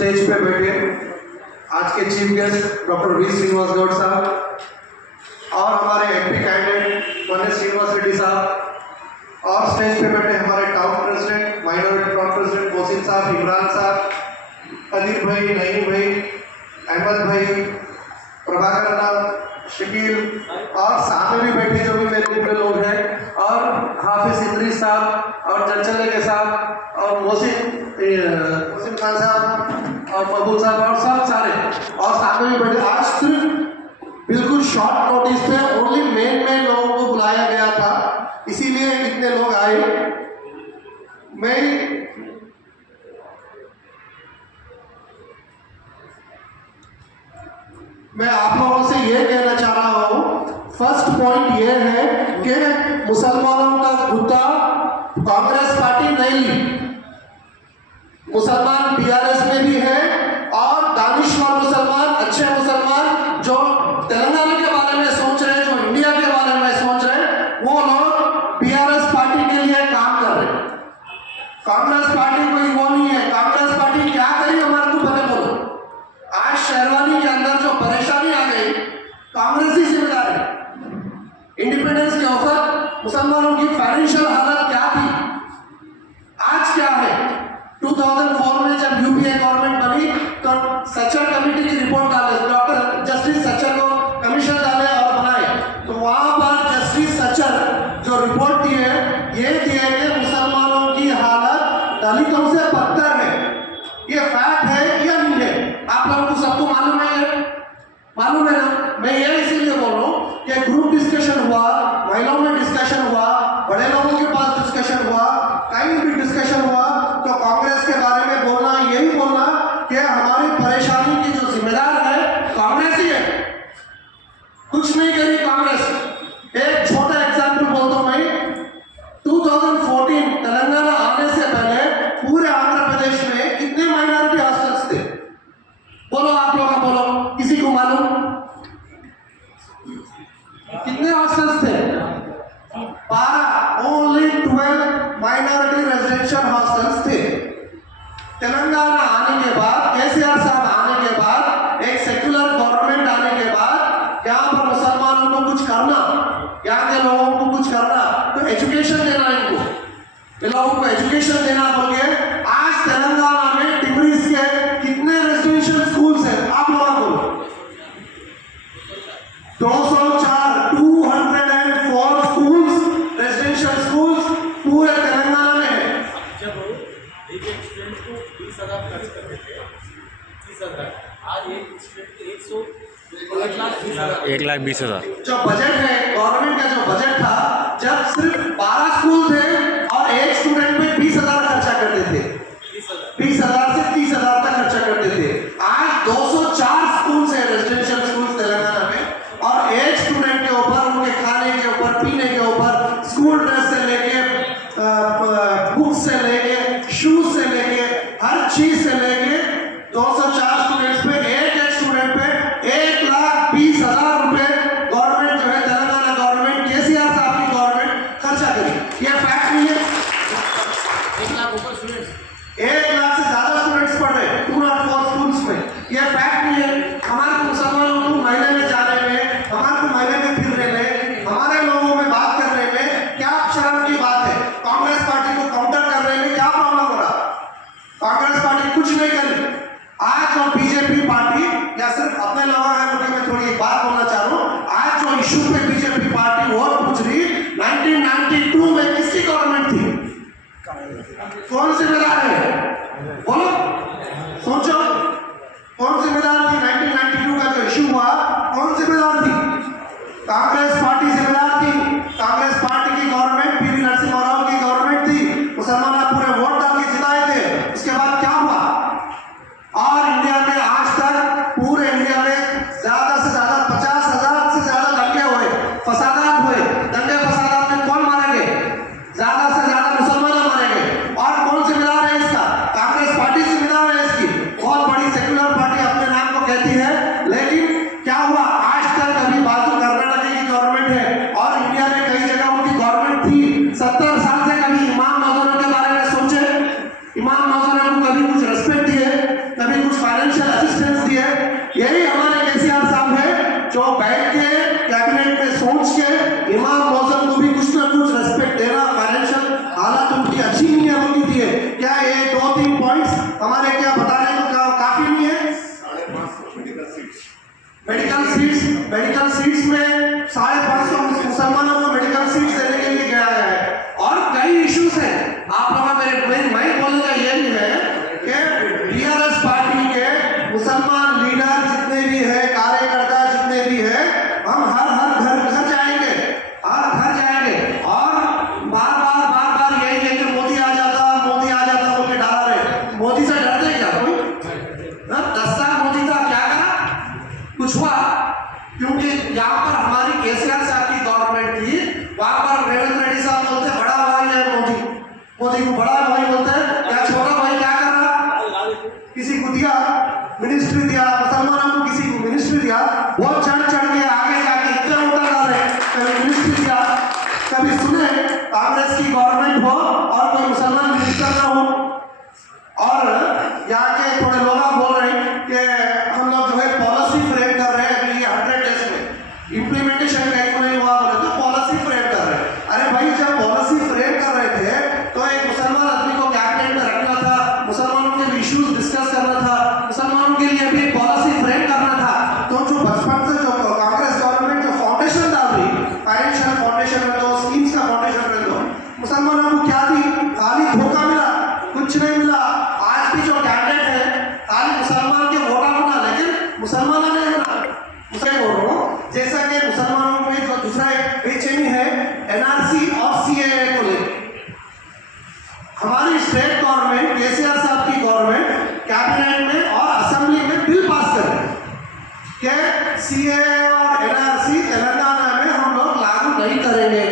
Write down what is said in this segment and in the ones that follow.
Stage पे बैठे आज के chief guest doctor V Srinivas Goud साहब और हमारे एमपी कैंडिडेट वन्य श्रीनिवास रेड्डी साहब और स्टेज पे बैठे हमारे town president minority town president Mohsin साहब, इमरान साहब, अजीत भाई, नईम भाई, अहमद भाई, प्रभाकर राव, शकील और सामने भी बैठे जो भी मेरे पूरे लोग हैं और हाफिज इंद्री साहब और चंचल के साहब और मोहसिन खान साहब और महबूब साहब और सब सारे और सामने भी बैठे। आज सिर्फ बिल्कुल शॉर्ट नोटिस पे ओनली मेन लोगों को बुलाया गया था, इसीलिए इतने लोग आए। मैं आप लोगों से ये कहना चाह रहा हूँ, फर्स्ट पॉइंट ये है कि मुसलमानों का मुद्दा कांग्रेस पार्टी नहीं ली, मुसलमान बीआरएस में भी है और दानिशवर मुसलमान, अच्छे मुसलमान जो तेलंगाना के बारे में सोच रहे हैं, जो इंडिया के बारे में सोच रहे हैं, वो लोग बीआरएस पार्टी के लिए काम कर रहे हैं। कांग्रेस पार्टी कोई वो नहीं है। कांग्रेस पार्टी क्या करी हमारे को पता बोलो। आज शेरवानी के अंदर जो परेशानी आ गई, कांग्रेस ही जिम्मेदार है। इंडिपेंडेंस के वक्त मुसलमानों की फाइनेंशियल हालत क्या थी, आज क्या है। 2004 में जब यूपीए गवर्नमेंट बनी तो सच्चर कमेटी की रिपोर्ट डाले, डॉक्टर जस्टिस सच्चर को कमीशन डाले और बनाए, तो वहां पर जस्टिस सच्चर जो रिपोर्ट दिए ये दिए कि मुसलमानों की हालत दलितों से बदतर है। ये फैक्ट है या नहीं है? आप लोगों को सबको मालूम है ना। मैं ये इसीलिए बोल रहा हूँ कि ग्रुप डिस्कशन हुआ, महिलाओं में डिस्कशन हुआ, बड़े लोगों के पास डिस्कशन हुआ, कहीं भी डिस्कशन हुआ, तो कांग्रेस के बारे में बोलना यही बोलना कि हमारी परेशानी की जो जिम्मेदार है कांग्रेस ही है, कुछ नहीं करी कांग्रेस। एक छोटा एग्जाम्पल बोलता हूँ मैं, 2014 तेलंगाना आने से पहले पूरे आंध्र प्रदेश में कितने माइनॉरिटी हॉस्टल्स थे? बोलो, आप लोग बोलो, किसी को मालूम कितने हॉस्टल्स थे? 12, ओनली 12 माइनॉरिटी रेजिडेंशियल हॉस्टल्स थे। तेलंगाना आने के बाद, केसीआर साहब आने के बाद, एक सेक्युलर गवर्नमेंट आने के बाद यहाँ पर मुसलमानों को कुछ करना, यहाँ के लोगों को कुछ करना, तो एजुकेशन देना, इनको लोगों को एजुकेशन देना बोल के आज तेलंगाना में डिग्रीज के कितने रेजिडेंशियल स्कूल्स हैं? आप लोग बोलो, 204 स्कूल्स, रेजिडेंशियल स्कूल्स पूरे तेलंगाना में है। जब एक स्टूडेंट को 20,000 खर्च करते थे, 30,000, आज एक स्टूडेंट को 1,20,000 जो बजट है गवर्नमेंट का, जो बजट था, जब सिर्फ 12 स्कूल थे और एक स्टूडेंट पे 20,000 खर्चा करते थे, 20,000 से 30,000 तक खर्चा करते थे। आज 204 स्कूल्स है, रेजिडेंशियल स्कूल्स तेलंगाना में, और एक स्टूडेंट के ऊपर, उनके खाने के ऊपर, पीने के ऊपर, स्कूल ड्रेस से लेके बुक से लेके, शूज से लेके, हर चीज से लेके 204 स्टूडेंट्स पे, एक स्टूडेंट पे 1,20,000 रुपए गवर्नमेंट जो है, तेलंगाना गवर्नमेंट, केसीआर साहब की गवर्नमेंट खर्चा करी। ये फैक्ट नहीं है। 1 लाख ऊपर स्टूडेंट्स, 1 लाख से ज्यादा स्टूडेंट्स पढ़ रहे 204 स्कूल्स में। ये फैक्ट नहीं है। हमारे मुसलमानों को महीने में जाने में, हमारे को महीने में फिरने में, हमारे लोगों में बात करने में क्या शर्म की बात है? कांग्रेस पार्टी को काउंटर करने में क्या प्रॉब्लम हो रहा? कांग्रेस पार्टी कुछ नहीं कर रही। आज जो बीजेपी पार्टी, या सिर्फ अपने लोगों है, मैं थोड़ी एक बात बोलना चाह रहा हूँ, आज जो इशू पे बीजेपी पार्टी वोट पूछ रही, 1992 में किसकी गवर्नमेंट थी? कौन जिम्मेदार है? बोलो, सोचो, कौन जिम्मेदार थी? 1992 का जो इशू हुआ, कौन जिम्मेदार थी? कांग्रेस पार्टी जिम्मेदार थी। कांग्रेस पार्टी की गवर्नमेंट, पीवी नरसिम्हा राव की गवर्नमेंट थी। मुसलमान पूरे वोट डाल के जिताए थे। उसके बाद क्या हुआ? और इंडिया में आज तक पूरे इंडिया में ज्यादा से ज्यादा 50,000 से ज्यादा दंगे हुए, फसादात हुए। दंगे फसादात में कौन मारे गए? ज्यादा से ज्यादा मुसलमान मारे गए। और कौन जिम्मेदार है इसका? कांग्रेस पार्टी जिम्मेदार है इसकी। बहुत बड़ी सेक्युलर पार्टी अपने नाम को कहती इमाम मौसम को भी कुछ ना कुछ रेस्पेक्ट देना, फाइनेंशियल हालात उनकी अच्छी नहीं है, उनकी थी है क्या ये 2-3 पॉइंट्स हमारे क्या बताने को काफी नहीं है? 550 मेडिकल सीट्स में 550 मुसलमानों को मेडिकल सीट्स देने के लिए गया है और कई इश्यूज हैं। आप लोगों मैं बोलने का ये भी है कि टीआरएस पार्टी के मुसलमान लीडर जितने भी है, कार्यकर्ता जितने भी है, हम हर घर जाएंगे, हर घर जाएंगे और बार बार यही है कि मोदी आ जाता बोल के डाला रहे। मोदी से डरते क्या कोई? 10 साल मोदी था, क्या करा? कुछ हुआ? क्योंकि यहाँ पर हमारी केसीआर साहब की गवर्नमेंट थी, वहां पर रेवंत रेड्डी साहब बोलते बड़ा भाई है मोदी को बड़ा भाई बोलते हैं, क्या छोटा भाई क्या कर रहा? किसी को दिया मिनिस्ट्री, दिया मुसलमानों को, किसी को मिनिस्ट्री दिया, वो चढ़ के आगे जाके इतना उठा डाले, कभी मिनिस्ट्री दिया, कभी सुने कांग्रेस की गवर्नमेंट हो और कोई मुसलमान मिनिस्टर ना हो। और यहाँ के थोड़े लोग बोल रहे हैं कि हम लोग जो है पॉलिसी फ्रेम कर रहे हैं, अभी ये 100 डेज में इम्प्लीमेंटेशन कहीं नहीं हुआ बोले तो पॉलिसी फ्रेम कर रहे हैं। अरे भाई जब पॉलिसी फ्रेम कर रहे थे तो एक मुसलमान आदमी को कैबिनेट में रखना था, मुसलमानों के इश्यूज डिस्कस करना था, मुसलमानों के लिए भी पॉलिसी फ्रेम करना था। तो जो बचपन से जो कांग्रेस गवर्नमेंट जो फाउंडेशन डाल रही, फाइनेंशियल फाउंडेशन में दो, स्कीम्स का फाउंडेशन में दो, मुसलमानों को क्या दी? खाली धोखा मिला, कुछ नहीं मिला। आज भी जो कैंडिडेट है खाली मुसलमान के वोटा बना, लेकिन मुसलमानों ने मुझे बोल रहा हूँ जैसा कि मुसलमानों में जो दूसरा एक बेचैनी है एनआरसी और सीएए को लेकर, हमारी स्टेट गवर्नमेंट केसीआर साहब की गवर्नमेंट कैबिनेट में और असेंबली में बिल पास कर रहे कि सीएए और एनआरसी तेलंगाना में हम लोग लागू नहीं करेंगे।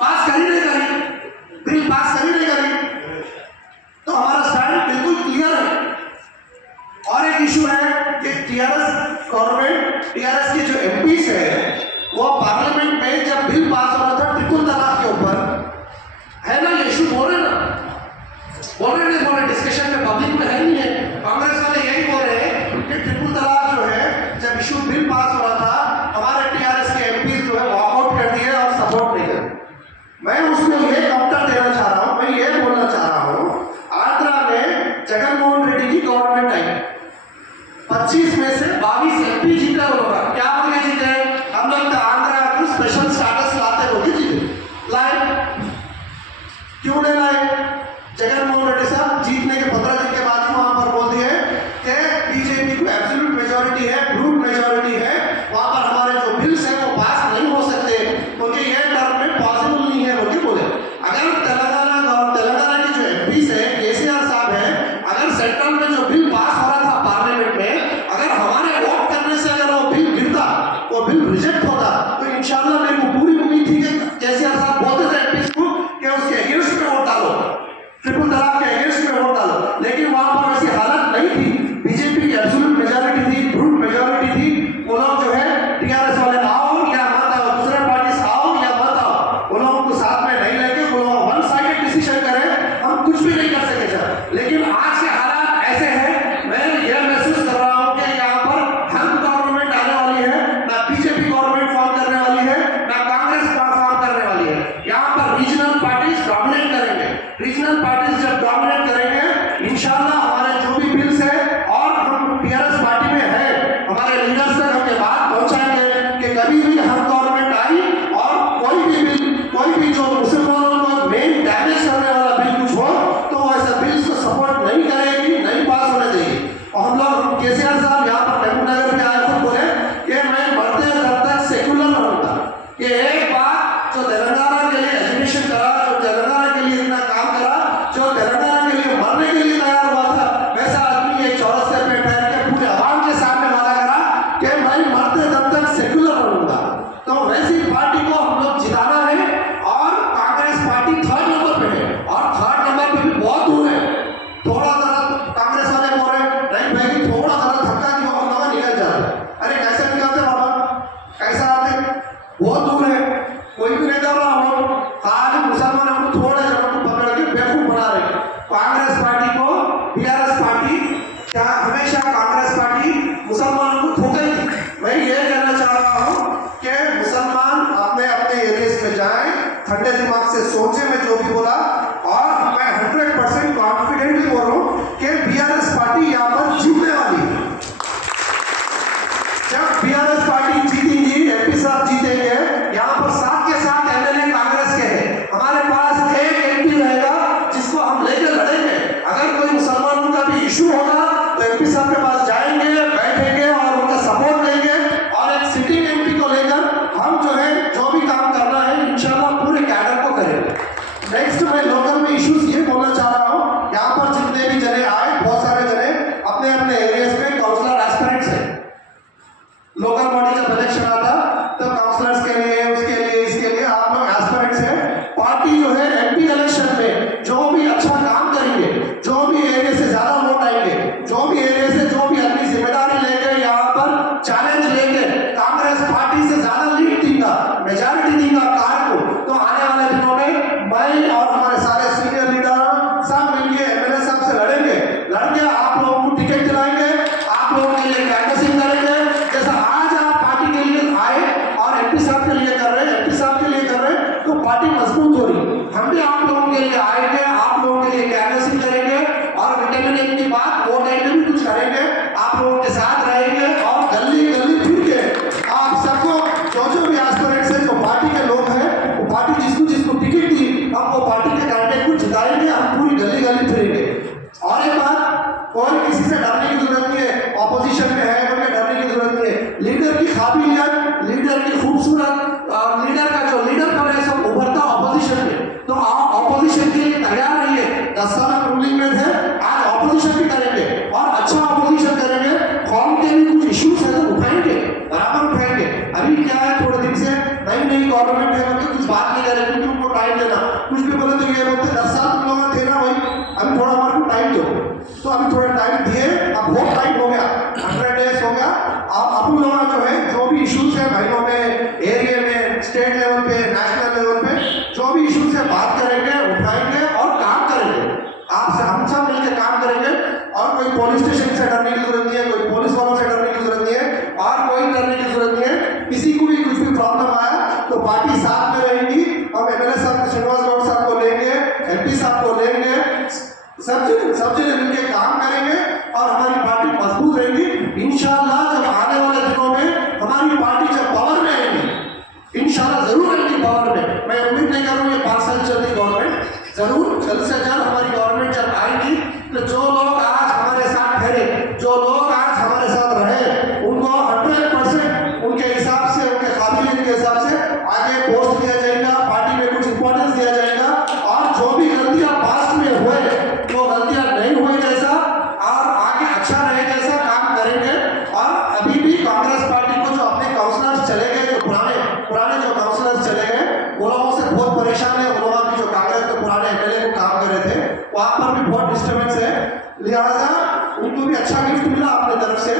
पास करी नहीं करी, बिल पास करी नहीं करी, तो हमारा स्टैंड बिल्कुल क्लियर है। और एक इशू है कि टीआरएस गवर्नमेंट, टीआरएस के जो एमपीस है वो पार्लियामेंट में जब बिल पास हो रहा था ट्रिपल तलाक के ऊपर, है ना, ये इशू बोल रहे डिस्कशन में, पब्लिक में है नहीं है। कांग्रेस वाले यही बोल रहे हैं कि ट्रिपल तलाक जो है जब इशू बिल पास हो रहा था, हमारे टीआरएस के एमपीस जो है वॉकआउट कर दिए और सपोर्ट नहीं कर। मैं उसमें ये काउंटर देना चाह रहा हूँ, मैं ये बोलना चाह रहा हूँ, आंध्रा में जगनमोहन रेड्डी की गवर्नमेंट आई, 25 में से 22 एमपी जीते होगा। क्या बोल के जीते? हम लोग तो आंध्रा को स्पेशल स्टेटस लाते होंगे, जीते लाए, क्यों नहीं लाए? जगनमोहन रेड्डी साहब जीतने के 15 दिन के बाद ही वहां पर बोल दिए कि बीजेपी को एब्सोल्यूट मेजॉरिटी है, ब्रूट मेजॉरिटी है, वहां पर हमारे जो बिल्स हैं वो पास नहीं हो सकते क्योंकि ये टर्म में पॉसिबल नहीं है बोल के बोले। अगर तेलंगाना की जो एमपीस है, केसीआर साहब है, अगर सेंट्रल में जो बिल पास हो रहा था पार्लियामेंट में, अगर हमारे वोट करने से अगर वो बिल गिरता, वो बिल रिजेक्ट होता, तो इंशाल्लाह मेरे को पूरी उम्मीद थी कि केसीआर साहब बोलते थे एमपीस को कि उसके अगेंस्ट में वोट डालो, ट्रिपल तलाक के अगेंस्ट में वोट डालो, लेकिन वहां पर ऐसी हालत नहीं थी। बीजेपी की एब्सोल्यूट मेजॉरिटी थी, ब्रूट मेजॉरिटी थी। वो लोग जो है टीआरएस वाले आओ या मत आओ, दूसरे पार्टी आओ या मत आओ, वो लोगों को साथ में नहीं लेके वो लोग वन साइडेड डिसीजन करें, हम कुछ भी नहीं कर सके सर। लेकिन आज के हालात ऐसे हैं, मैं यह महसूस कर रहा हूँ कि यहाँ पर हम गवर्नमेंट आने वाली है, ना बीजेपी गवर्नमेंट फॉर्म करने वाली है, ना कांग्रेस फॉर्म करने वाली है। यहाँ पर रीजनल पार्टीज डोमिनेट करेंगे। रीजनल पार्टीज जब डोमिनेट करेंगे, इंशाल्लाह हमारे जो भी बिल्स है, और हम टीआरएस पार्टी में है, हमारे लीडर्स तक हम ये बात पहुंचाएंगे कि कभी भी हम गवर्नमेंट आई और कोई भी बिल, कोई भी जो मुसलमानों को मेन डैमेज करने वाला बिल कुछ हो, तो वो ऐसे बिल्स को सपोर्ट नहीं करेगी, नहीं पास होने देगी। और हम लोग केसीआर साहब यहाँ पर महबूबनगर में आए खुद बोले कि मैं मरते दम तक सेक्युलर रहूंगा। ये एक बात जो तेलंगाना के लिए एजुकेशन करा, जो तेलंगाना के लिए इतना काम करा, जो तेलंगाना के लिए मरने के लिए तैयार हुआ था, वैसा आदमी एक चौरस्ते पे बैठ के पूरे आवाम के सामने वादा करा कि मैं मरते दम तक सेक्युलर रहूंगा। तो वैसी पार्टी को हम लोग जिताना है। और कांग्रेस पार्टी 3rd नंबर पे है, और 3rd नंबर पे भी बहुत दूर है। थोड़ा सा कांग्रेस वाले बोल रहे नहीं भाई, थोड़ा सा धक्का दिया हम लोग निकल जाते। अरे कैसे निकलते बाबा, कैसा आते? बहुत दूर है, कोई भी नहीं कर रहा हो, खाली मुसलमानों को थोड़े जगह को पकड़ के बेवकूफ बना रहे। कांग्रेस पार्टी को टीआरएस पार्टी क्या हमेशा कांग्रेस पार्टी मुसलमानों को ठोकेगी। मैं ये कहना चाह रहा हूँ कि मुसलमान अपने अपने एरिया डरने की जरूरत नहीं है, कोई पुलिस वालों से डरने की जरूरत नहीं है, और कोई डरने की जरूरत नहीं है। किसी को भी कुछ भी प्रॉब्लम आया तो पार्टी साथ में रहेगी। हम एमएलए साहब श्रीनिवास गौड़ साहब को लेंगे, एमपी साहब को लेंगे, सब जने मिलकर काम करेंगे और हमारी पार्टी मजबूत रहेगी। इंशाल्लाह जब आने वाले दिनों में हमारी पार्टी जब पावर में आएगी, इंशाल्लाह जरूर आएगी पावर में। मैं उम्मीद नहीं करूँ ये 5 साल चलती गवर्नमेंट, जरूर जल्द से जल्द हमारी गवर्नमेंट जब आएगी तो जो लोग आज हमारे साथ ठहरे, जो लोग आज हमारे साथ रहे, उनको 100% उनके हिसाब से, उनके काबिलियत के हिसाब से आगे पोस्ट दिया जाएगा, पार्टी में कुछ इंपॉर्टेंस दिया जाएगा। और जो भी गलतियां पास्ट में हुए वो गलतियां नहीं हुई जैसा और आगे अच्छा रहे जैसा काम करेंगे। और अभी भी कांग्रेस पार्टी को जो अपने काउंसलर्स चले गए, जो पुराने जो काउंसलर्स चले गए, वो लोगों से बहुत परेशान है। वो लोग जो कांग्रेस के पुराने एमएलए को काम कर रहे थे, वहां पर भी बहुत डिस्टर्बेंस है, लिहाजा उनको भी अच्छा गिफ्ट मिला अपने तरफ से।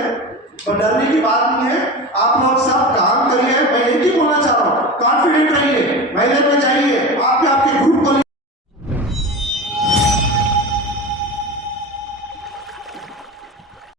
पर डरने की बात नहीं है, आप लोग सब काम करिए। मैं एक ही बोलना चाह रहा हूँ, कॉन्फिडेंट रहिए, महिला में जाइए, आपके ग्रुप को